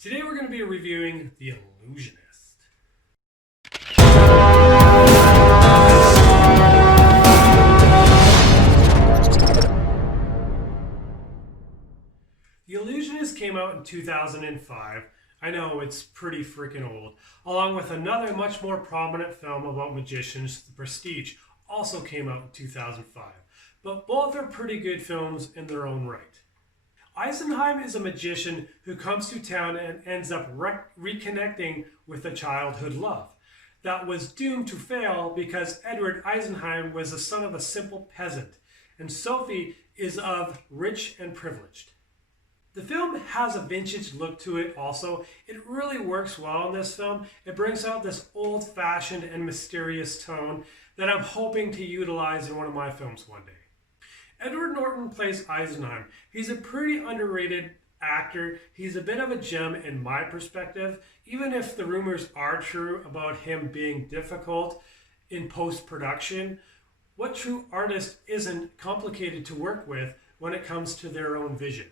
Today we're going to be reviewing The Illusionist. The Illusionist came out in 2005. I know, it's pretty freaking old. Along with another much more prominent film about magicians, The Prestige, also came out in 2005. But both are pretty good films in their own right. Eisenheim is a magician who comes to town and ends up reconnecting with a childhood love that was doomed to fail because Edward Eisenheim was the son of a simple peasant, and Sophie is of rich and privileged. The film has a vintage look to it also. It really works well in this film. It brings out this old-fashioned and mysterious tone that I'm hoping to utilize in one of my films one day. Edward Norton plays Eisenheim. He's a pretty underrated actor. He's a bit of a gem in my perspective, even if the rumors are true about him being difficult in post-production. What true artist isn't complicated to work with when it comes to their own vision?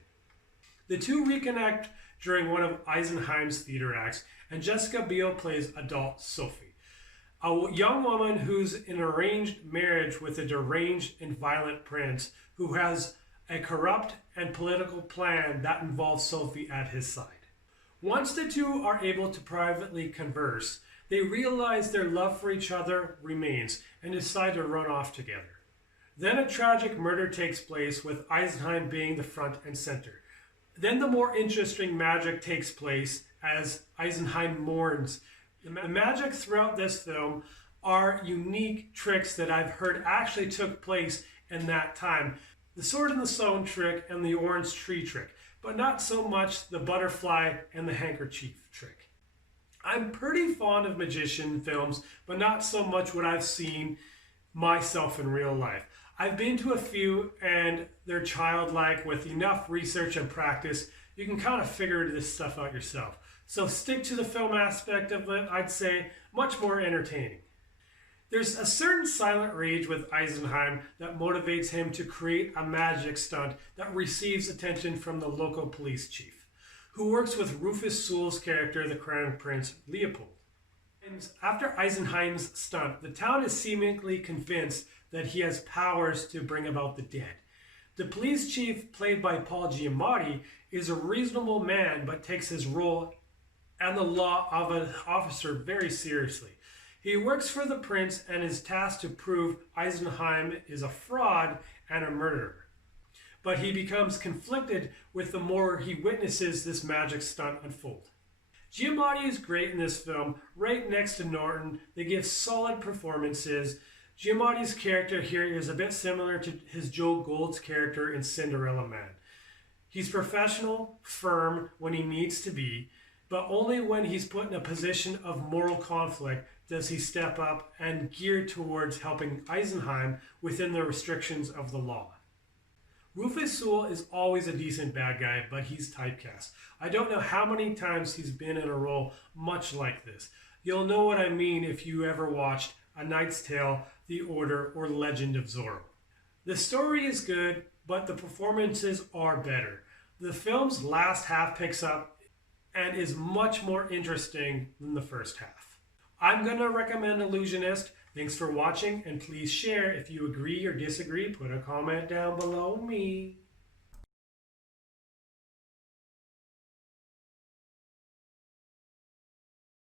The two reconnect during one of Eisenheim's theater acts, and Jessica Biel plays adult Sophie, a young woman who's in an arranged marriage with a deranged and violent prince who has a corrupt and political plan that involves Sophie at his side. Once the two are able to privately converse, they realize their love for each other remains and decide to run off together. Then a tragic murder takes place with Eisenheim being the front and center. Then the more interesting magic takes place as Eisenheim mourns. The magic throughout this film are unique tricks that I've heard actually took place in that time. The sword and the stone trick and the orange tree trick, but not so much the butterfly and the handkerchief trick. I'm pretty fond of magician films, but not so much what I've seen myself in real life. I've been to a few and they're childlike. With enough research and practice, you can kind of figure this stuff out yourself. So stick to the film aspect of it, I'd say, much more entertaining. There's a certain silent rage with Eisenheim that motivates him to create a magic stunt that receives attention from the local police chief, who works with Rufus Sewell's character, the Crown Prince Leopold. And after Eisenheim's stunt, the town is seemingly convinced that he has powers to bring about the dead. The police chief, played by Paul Giamatti, is a reasonable man but takes his role and the law of an officer very seriously. He works for the prince and is tasked to prove Eisenheim is a fraud and a murderer. But he becomes conflicted with the more he witnesses this magic stunt unfold. Giamatti is great in this film, right next to Norton. They give solid performances. Giamatti's character here is a bit similar to his Joe Gould's character in Cinderella Man. He's professional, firm when he needs to be, but only when he's put in a position of moral conflict does he step up and gear towards helping Eisenheim within the restrictions of the law. Rufus Sewell is always a decent bad guy, but he's typecast. I don't know how many times he's been in a role much like this. You'll know what I mean if you ever watched A Knight's Tale, The Order, or Legend of Zorro. The story is good, but the performances are better. The film's last half picks up and is much more interesting than the first half. I'm going to recommend Illusionist. Thanks for watching, and please share. If you agree or disagree, put a comment down below me.